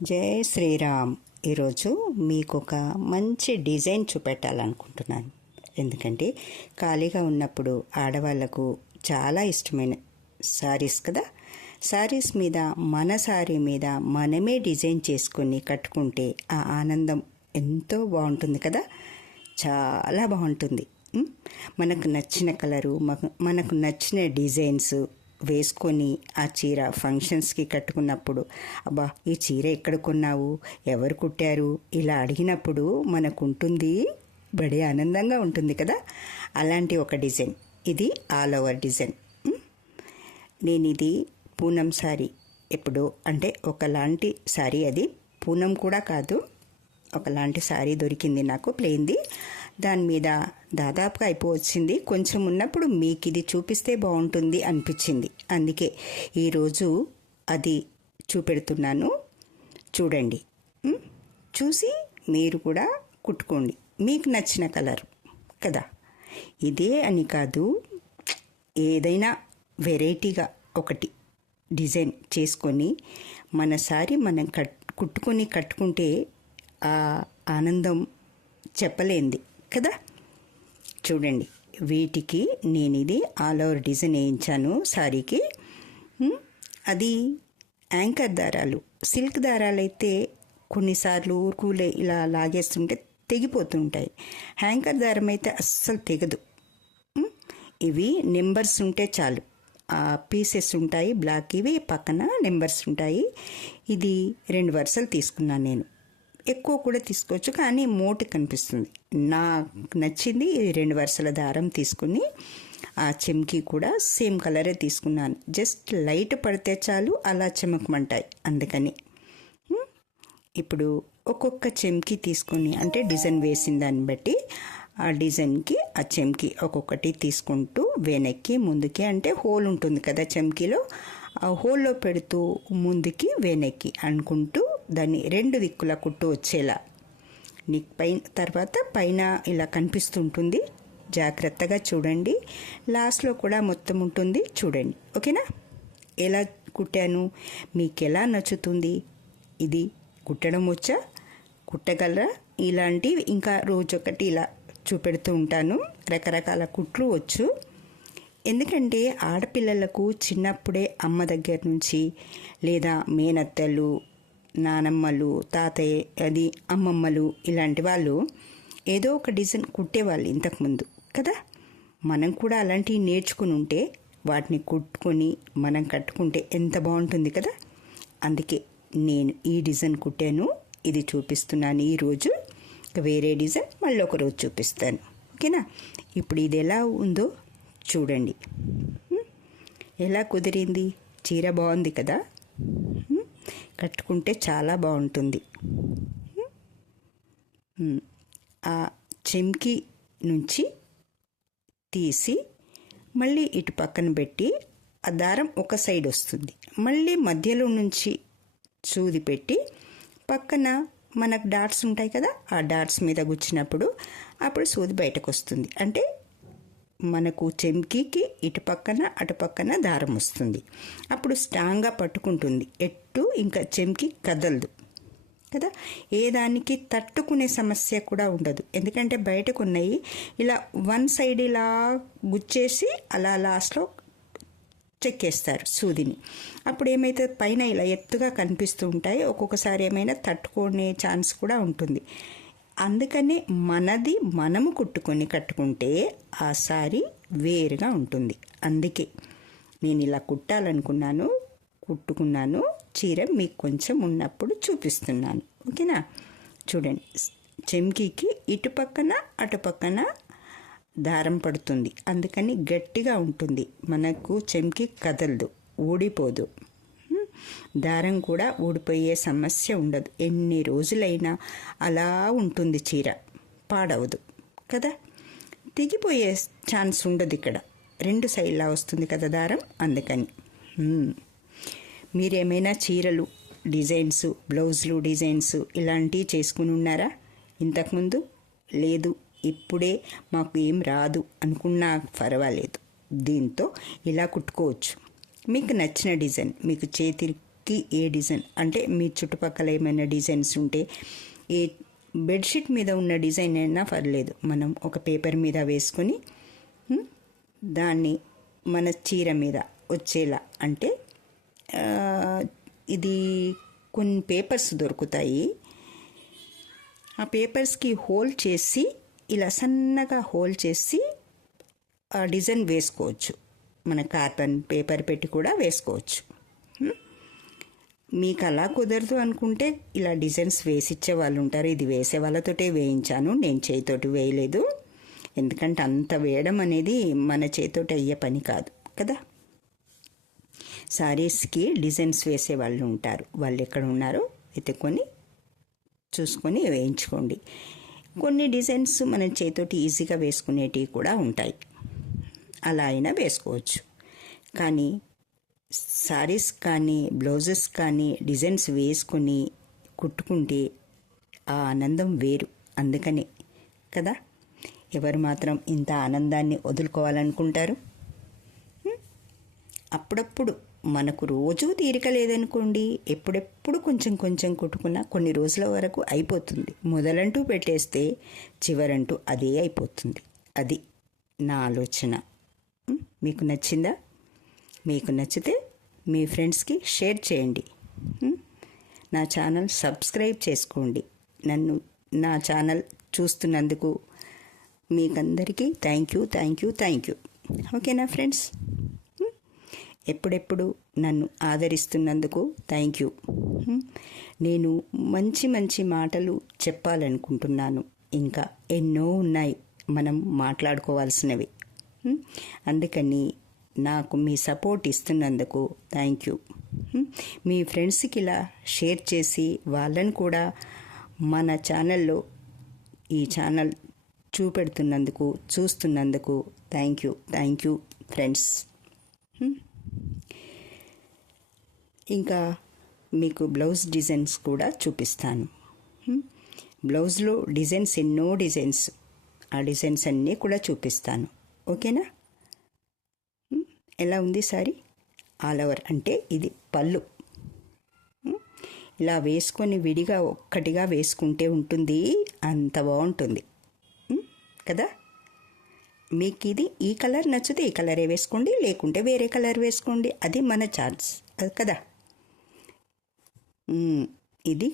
జై శ్రీరామ్. ఈరోజు మీకు ఒక మంచి డిజైన్ చూపెట్టాలనుకుంటున్నాను. ఎందుకంటే ఖాళీగా ఉన్నప్పుడు ఆడవాళ్లకు చాలా ఇష్టమైన శారీస్ కదా. శారీస్ మీద మన శారీ మీద మనమే డిజైన్ చేసుకొని కట్టుకుంటే ఆ ఆనందం ఎంతో బాగుంటుంది కదా. చాలా బాగుంటుంది. మనకు నచ్చిన కలరు, మనకు నచ్చిన డిజైన్స్ వేసుకొని ఆ చీర ఫంక్షన్స్కి కట్టుకున్నప్పుడు, అబ్బా ఈ చీర ఎక్కడ కొన్నావు, ఎవరు కుట్టారు, ఇలా అడిగినప్పుడు మనకుంటుంది బడే ఆనందంగా ఉంటుంది కదా. అలాంటి ఒక డిజైన్ ఇది, ఆల్ ఓవర్ డిజైన్. నేను ఇది పూనం శారీ, ఎప్పుడు అంటే ఒకలాంటి శారీ, అది పూనం కూడా కాదు, ఒకలాంటి శారీ దొరికింది నాకు, ప్లెయిన్ది. దాని మీద దాదాపుగా అయిపోవచ్చింది. కొంచెం ఉన్నప్పుడు మీకు ఇది చూపిస్తే బాగుంటుంది అనిపించింది, అందుకే ఈరోజు అది చూపెడుతున్నాను. చూడండి, చూసి మీరు కూడా కుట్టుకోండి, మీకు నచ్చిన కలర్ కదా. ఇదే అని కాదు, ఏదైనా వెరైటీగా ఒకటి డిజైన్ చేసుకొని మన సారీ మనం కుట్టుకొని కట్టుకుంటే ఆ ఆనందం చెప్పలేంది కదా. చూడండి, వీటికి నేను ఇది ఆల్ ఓవర్ డిజైన్ వేయించాను సారీకి. అది యాంకర్ దారాలు, సిల్క్ దారాలు అయితే కొన్నిసార్లు ఊరుకులే ఇలా లాగేస్తుంటే తెగిపోతుంటాయి. హ్యాంకర్ దారం అయితే అస్సలు తెగదు. ఇవి నెంబర్స్ ఉంటే చాలు, పీసెస్ ఉంటాయి బ్లాక్, ఇవి పక్కన నెంబర్స్ ఉంటాయి. ఇది 2 వరుసలు తీసుకున్నాను నేను, ఎక్కువ కూడా తీసుకోవచ్చు కానీ మోటు కనిపిస్తుంది. నాకు నచ్చింది ఇది 2 వరుసల దారం తీసుకుని, ఆ చెమ్కి కూడా సేమ్ కలరే తీసుకున్నాను. జస్ట్ లైట్ పడితే చాలు అలా చెమకమంటాయి, అందుకని. ఇప్పుడు ఒక్కొక్క చెమ్కి తీసుకొని, అంటే డిజైన్ వేసిన దాన్ని బట్టి ఆ డిజైన్కి ఆ చెమ్కి ఒక్కొక్కటి తీసుకుంటూ వెనక్కి ముందుకి, అంటే హోల్ ఉంటుంది కదా చెమ్కీలో, ఆ హోల్లో పెడుతూ ముందుకి వెనక్కి అనుకుంటూ దాన్ని 2 దిక్కుల కుట్టు వచ్చేలా, నీకు తర్వాత పైన ఇలా కనిపిస్తుంటుంది, జాగ్రత్తగా చూడండి. లాస్ట్లో కూడా మొత్తం ఉంటుంది, చూడండి. ఓకేనా? ఎలా కుట్టాను, మీకు ఎలా నచ్చుతుంది, ఇది కుట్టడం వచ్చా, కుట్టగలరా, ఇలాంటివి ఇంకా రోజొకటి ఇలా చూపెడుతూ ఉంటాను. రకరకాల కుట్లు వచ్చు. ఎందుకంటే ఆడపిల్లలకు చిన్నప్పుడే అమ్మ దగ్గర నుంచి, లేదా మేనత్తలు, నానమ్మలు, తాతయ్య, అది అమ్మమ్మలు, ఇలాంటి వాళ్ళు ఏదో ఒక డిజైన్ కుట్టేవాళ్ళు ఇంతకుముందు కదా. మనం కూడా అలాంటివి నేర్చుకుని ఉంటే వాటిని కుట్టుకొని మనం కట్టుకుంటే ఎంత బాగుంటుంది కదా. అందుకే నేను ఈ డిజైన్ కుట్టాను, ఇది చూపిస్తున్నాను ఈరోజు. వేరే డిజైన్ మళ్ళీ ఒక రోజు చూపిస్తాను, ఓకేనా. ఇప్పుడు ఇది ఎలా ఉందో చూడండి, ఎలా కుదిరింది. చీర బాగుంది కదా, కట్టుకుంటే చాలా బాగుంటుంది. ఆ చెమ్కి నుంచి తీసి మళ్ళీ ఇటు పక్కన పెట్టి, ఆ దారం ఒక సైడ్ వస్తుంది, మళ్ళీ మధ్యలో నుంచి సూది పెట్టి పక్కన మనకు డాట్స్ ఉంటాయి కదా, ఆ డాట్స్ మీద గుచ్చినప్పుడు అప్పుడు సూది బయటకు వస్తుంది. అంటే మనకు చెమ్కీకి ఇటు పక్కన అటు పక్కన దారం వస్తుంది. అప్పుడు స్ట్రాంగ్గా పట్టుకుంటుంది, ఎట్టు ఇంకా చెమ్కి కదలదు కదా. ఏ దానికి తట్టుకునే సమస్య కూడా ఉండదు, ఎందుకంటే బయటకు ఉన్నాయి ఇలా వన్ సైడ్ ఇలా గుచ్చేసి అలా లాస్ట్లో చెక్కేస్తారు సూదిని. అప్పుడు ఏమైతే పైన ఇలా ఎత్తుగా కనిపిస్తూ ఉంటాయి, ఒక్కొక్కసారి ఏమైనా తట్టుకునే ఛాన్స్ కూడా ఉంటుంది. అందుకనే మనది మనము కుట్టుకొని కట్టుకుంటే ఆ సారీ వేరుగా ఉంటుంది. అందుకే నేను ఇలా కుట్టాలనుకున్నాను, కుట్టుకున్నాను. చీర మీకు కొంచెం ఉన్నప్పుడు చూపిస్తున్నాను, ఓకేనా. చూడండి, చెమ్కీకి ఇటు పక్కన అటు పక్కన దారం పడుతుంది, అందుకని గట్టిగా ఉంటుంది. మనకు చెమ్కి కదలదు, ఊడిపోదు. దారం కూడా ఊడిపోయే సమస్య ఉండదు, ఎన్ని రోజులైనా అలా ఉంటుంది చీర, పాడవదు కదా. తెగిపోయే ఛాన్స్ ఉండదు, ఇక్కడ 2 సైడ్లా వస్తుంది కదా దారం, అందుకని. మీరేమైనా చీరలు డిజైన్స్, బ్లౌజులు డిజైన్స్ ఇలాంటివి చేసుకుని ఉన్నారా ఇంతకుముందు? లేదు, ఇప్పుడే మాకు ఏం రాదు అనుకున్నా పర్వాలేదు, దీంతో ఇలా కుట్టుకోవచ్చు. మీకు నచ్చిన డిజైన్, మీకు చేతి బెడ్షీట్కి ఏ డిజైన్ అంటే మీ చుట్టుపక్కల ఏమైనా డిజైన్స్ ఉంటే ఏ బెడ్షీట్ మీద ఉన్న డిజైన్ అయినా పర్లేదు, మనం ఒక పేపర్ మీద వేసుకొని దాన్ని మన చీర మీద వచ్చేలా అంటే ఇది కొన్ని పేపర్స్ దొరుకుతాయి. ఆ పేపర్స్కి హోల్ చేసి ఇలా సన్నగా హోల్ చేసి ఆ డిజైన్ వేసుకోవచ్చు. మన కార్బన్ పేపర్ పెట్టి కూడా వేసుకోవచ్చు. మీకు అలా కుదరదు అనుకుంటే ఇలా డిజైన్స్ వేసిచ్చే వాళ్ళు ఉంటారు. ఇది వేసే వాళ్ళతోటే వేయించాను, నేను చేతితోటి వేయలేదు. ఎందుకంటే అంత వేయడం అనేది మన చేతితోటి అయ్యే పని కాదు కదా. శారీస్కి డిజైన్స్ వేసే వాళ్ళు ఉంటారు, వాళ్ళు ఎక్కడ ఉన్నారో వెతుక్కొని చూసుకొని వేయించుకోండి. కొన్ని డిజైన్స్ మన చేతితోటి ఈజీగా వేసుకునేటివి కూడా ఉంటాయి, అలా అయినా వేసుకోవచ్చు. కానీ శారీస్ కానీ బ్లౌజెస్ కానీ డిజైన్స్ వేసుకొని కుట్టుకుంటే ఆ ఆనందం వేరు. అందుకనే కదా ఎవరు మాత్రం ఇంత ఆనందాన్ని వదులుకోవాలనుకుంటారు. అప్పుడప్పుడు మనకు రోజూ తీరిక లేదనుకోండి, ఎప్పుడెప్పుడు కొంచెం కొంచెం కుట్టుకున్నా కొన్ని రోజుల వరకు అయిపోతుంది. మొదలంటూ పెట్టేస్తే చివరంటూ అదే అయిపోతుంది. అది నా ఆలోచన. మీకు నచ్చిందా? మీకు నచ్చితే మీ ఫ్రెండ్స్కి షేర్ చేయండి. నా ఛానల్ సబ్స్క్రైబ్ చేసుకోండి. నా ఛానల్ చూస్తున్నందుకు మీకందరికీ థ్యాంక్ యూ. ఓకేనా ఫ్రెండ్స్? ఎప్పుడెప్పుడు నన్ను ఆదరిస్తున్నందుకు థ్యాంక్ యూ. నేను మంచి మంచి మాటలు చెప్పాలనుకుంటున్నాను. ఇంకా ఎన్నో ఉన్నాయి మనం మాట్లాడుకోవాల్సినవి. అందుకని నాకు మీ సపోర్ట్ ఇస్తున్నందుకు థ్యాంక్ యూ. మీ ఫ్రెండ్స్కి ఇలా షేర్ చేసి వాళ్ళని కూడా మన ఛానల్లో ఈ ఛానల్ చూస్తున్నందుకు థ్యాంక్ యూ ఫ్రెండ్స్. ఇంకా మీకు బ్లౌజ్ డిజైన్స్ కూడా చూపిస్తాను. బ్లౌజ్లో డిజైన్స్ ఎన్నో డిజైన్స్, ఆ డిజైన్స్ అన్నీ కూడా చూపిస్తాను. ఓకేనా? ఎలా ఉంది సారీ? ఆల్ ఓవర్ అంటే ఇది పళ్ళు. ఇలా వేసుకొని విడిగా ఒక్కటిగా వేసుకుంటే ఉంటుంది, అంత బాగుంటుంది కదా. మీకు ఈ కలర్ నచ్చితే ఈ కలరే వేసుకోండి, లేకుంటే వేరే కలర్ వేసుకోండి, అది మన ఛాన్స్ కదా. ఇది